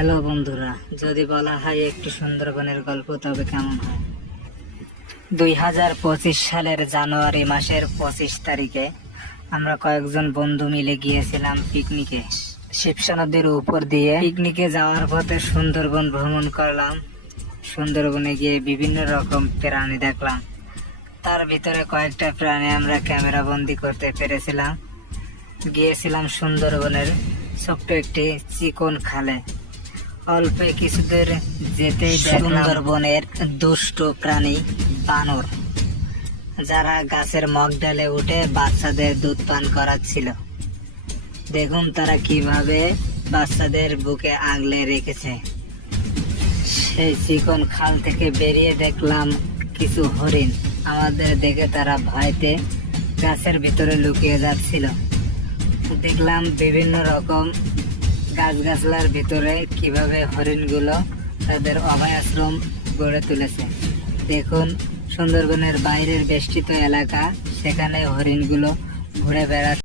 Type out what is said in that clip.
Hello বন্ধুরা, যদি বলা হয় একটি সুন্দরবনের গল্প তবে কেমন হয়? 2025 সালের জানুয়ারি মাসের 25 তারিখে আমরা কয়েকজন বন্ধু মিলে গিয়েছিলাম পিকনিকে। শিবসা নদীর উপর দিয়ে পিকনিকে যাওয়ার পথে সুন্দরবন ভ্রমণ করলাম। সুন্দরবনে গিয়ে বিভিন্ন রকম প্রাণী দেখলাম। তার ভিতরে কয়েকটা প্রাণী আমরা ক্যামেরা বন্দি করতে পেরেছিলাম। গিয়েছিলাম সুন্দরবনের ছোট্ট একটি চিকন খালে। অল্প কিছু দূর যেতেই সুন্দরবনের দুষ্ট প্রাণী বানর, যারা গাছের মগডালে উঠে বাচ্চাদের দুধ পান করাচ্ছিল। দেখুন তারা কিভাবে বাচ্চাদের বুকে আগলে রেখেছে। সেই চিকন খাল থেকে বেরিয়ে দেখলাম কিছু হরিণ। আমাদের দেখে তারা ভয়তে গাছের ভিতরে লুকিয়ে যাচ্ছিল। দেখলাম বিভিন্ন রকম গাছগাছলার ভিতরে কিভাবে হরিণগুলো তাদের অভয়াশ্রম গড়ে তুলেছে। দেখুন সুন্দরবনের বাইরের বেষ্টিত এলাকা, সেখানে হরিণগুলো ঘুরে বেড়াচ্ছে।